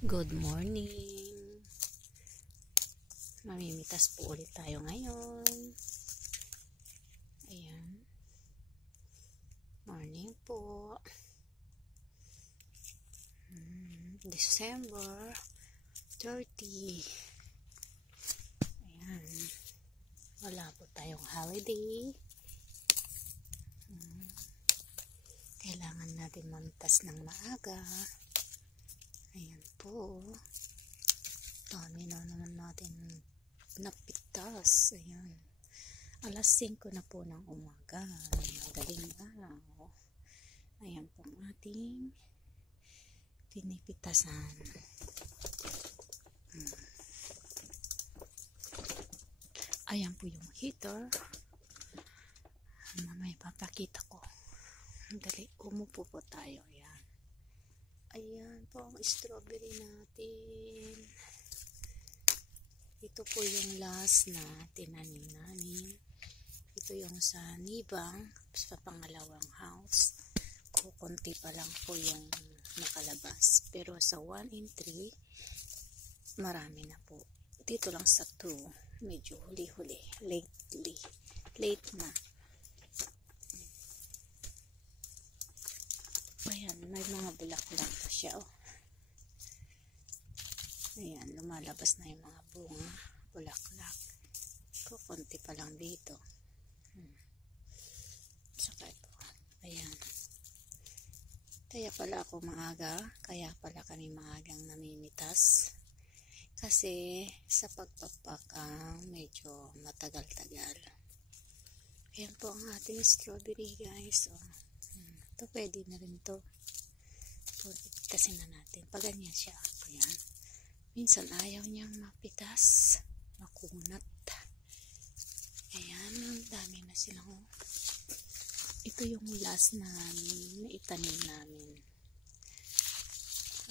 Good morning. Mamimitas po ulit tayo ngayon. Ayan. Morning po. December 30. Ayan. Wala po tayong holiday. Kailangan natin mamitas ng maaga. Ayan po. Dami na naman natin napitas. Ayan. Alas 5 na po ng umaga. Madaling araw. Ayan po ang ating pinipitasan. Ayan po yung heater. Mamaya papakita ko. Dali, umupo po tayo. Ayan. Ayan po ang strawberry natin. Ito po yung last na tinanim namin. Ito yung sa Nibang, sa pangalawang house. Kukunti pa lang po yung nakalabas. Pero sa 1 and 3, marami na po. Dito lang sa 2, medyo huli-huli. Late na. Ayan, may mga bulaklak pa siya, oh. Ayan, lumalabas na yung mga bunga, bulaklak. Kukunti pa lang dito. Saka ito. Ayan. Kaya pala ako maaga, kaya pala kami maagang namimitas. Kasi sa pagpapak medyo matagal-tagal. Ayan po ang ating strawberry, guys, oh. Ito pwede na rin to. Pitasin na natin. Pag ganyan siya. Ayan. Minsan ayaw niyang mapitas. Makunat. Ayan. Ang dami na silang. Ito yung last na itanim namin.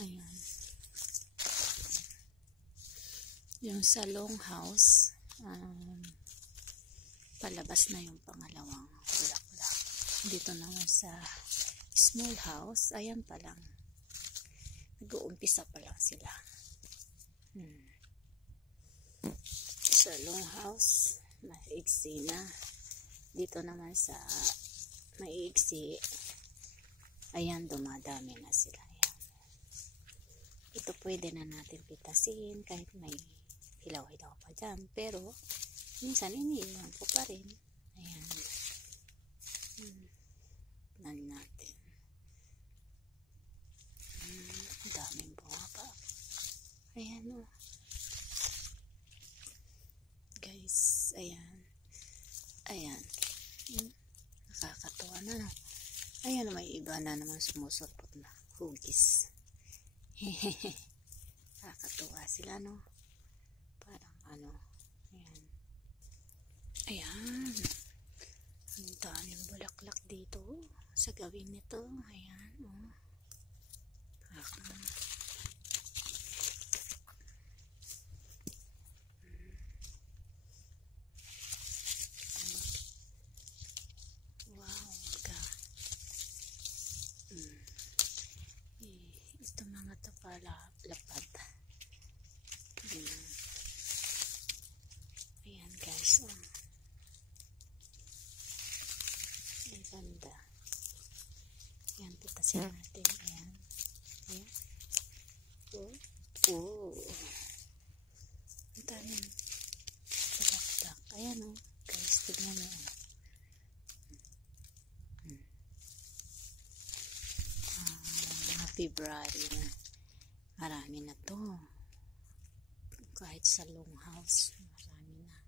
Ayan. Yung sa long house, palabas na yung pangalawang bulaklak. Dito naman sa small house, ayan pa lang. Nag-uumpisa pa lang sila. Sa long house, maiksi na. Dito naman sa maiksi, ayan, dumadami na sila. Ayan. Ito pwede na natin pitasin kahit may hilaw-hilaw pa dyan. Pero, minsan iniiwan ko pa rin. Ayan. Nan natin. Daming bunga pa. Ayan, oh. Guys, ayan. Ayan. Nakakatuwa na, no? Ayan, may iba na naman sumusulpot na hugis. Nakakatuwa sila, no? Parang ano. Ayan. Ayan. Ang daming bulaklak dito sa gawin nito. Ayan, oh. Wow, ito mga to pala lapad. Ayan, guys, oh. Ang ganda. Ayan, pitasin natin. Ayan. Ayan. Oh. Ang daming bulaklak. Ayan, oh. Guys, tignan mo. February na. Marami na to. Kahit sa long house, marami na.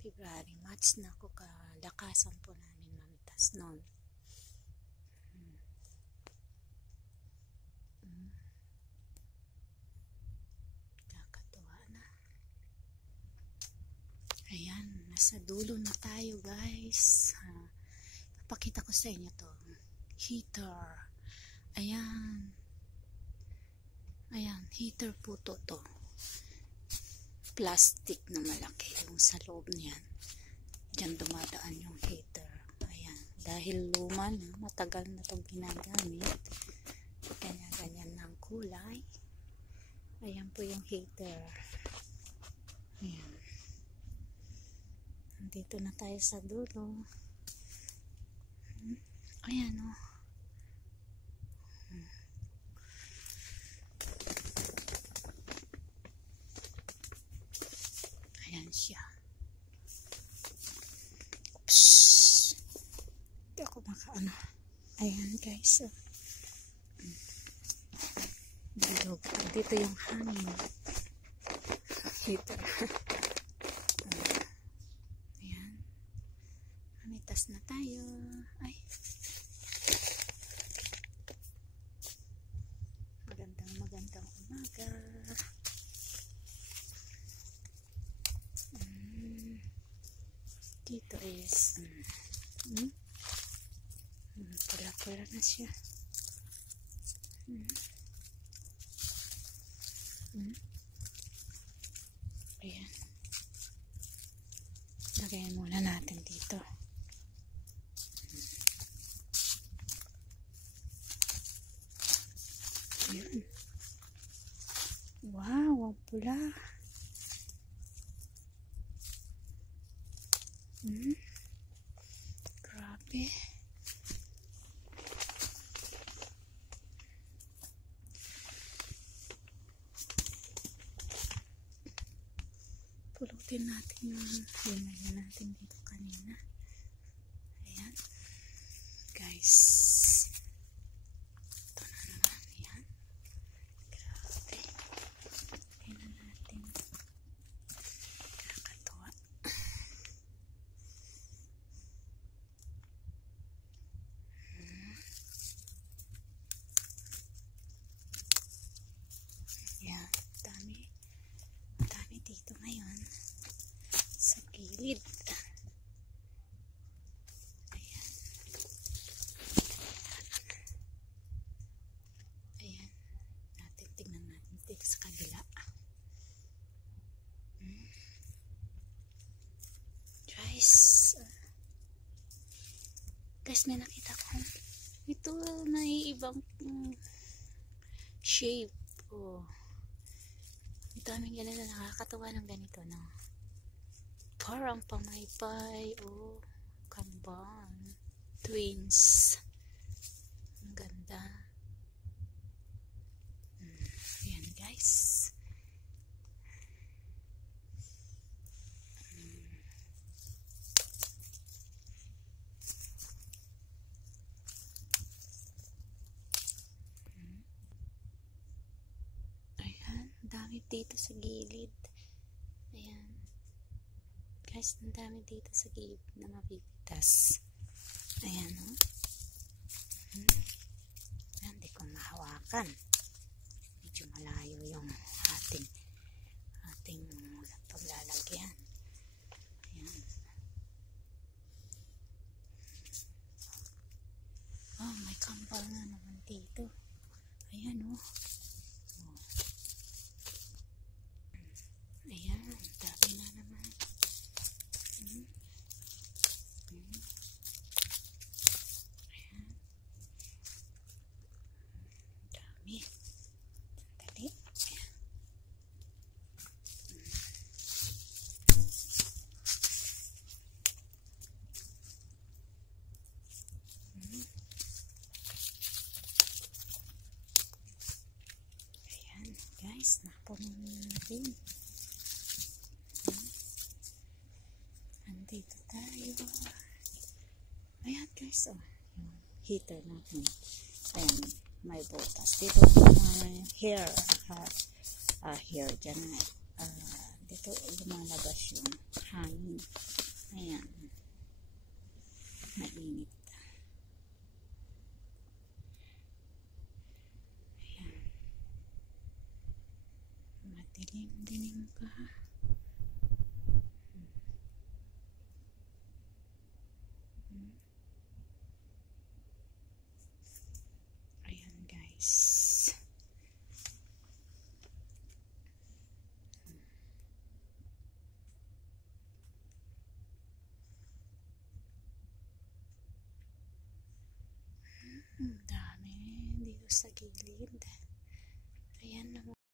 February, March na ako kalakasan po namin mamitas noon. Kakatuwa na. Ayan, nasa dulo na tayo, guys. Papakita ko sa inyo to. Heater. Ayan. Ayan, heater po to. Plastic na malaki yung sa loob niyan. Diyan dumadaan yung heater. Ayan. Dahil luma na, matagal na itong ginagamit. Ganyan-ganyan ng kulay. Ayan po yung heater. Ayan. Nandito na tayo sa dulo. Ayan o. Ayan siya. Oops. Hindi ako makaano. Ayan guys. Bilog. Dito yung hangin. Heater. Ayan. Manitas na tayo. Ay. Magandang umaga. Dito is pula-pula na siya. Ayan. Lagayan muna natin dito. Ayan. Wow, ang pula. Grabe. Pulutin natin yung linayan natin dito kanina. Ayan. Guys. Ito na naman. Ayan. Grabe. Ayan na natin. Nakakatuwa. Ayan. Dami dito ngayon. Sa gilid. Ayan. Ayan. Tignan natin dito sa kabila. Guys, may nakita ko. Ito may ibang shape. Oh. Daming ganito, nakakatawa ng ganito, no? Parang pamaypay, oh, kambang, twins. Ang ganda. Ayan, guys. Dami dito sa gilid. Ayan. Guys, ang dami dito sa gilid na mapipitas. Ayan, no? Ayan, di ko mahawakan. Medyo malayo yung ating paglalagyan. Ayan. Oh, may kambal na naman dito. Ayan, no? Ayan, dami na naman. Ayan. Dami. Sandali. Ayan. Ayan, guys, napunin natin. Dito tayo. Ayan guys, oh, yung heater natin. Ayan, may butas. Dito may hair dyan na. Dito lumalabas yung hangin. Ayan. Mainit. Ayan. Madilim-dilim pa. Ayan guys. Dami dito sa gilid. Ayan naman.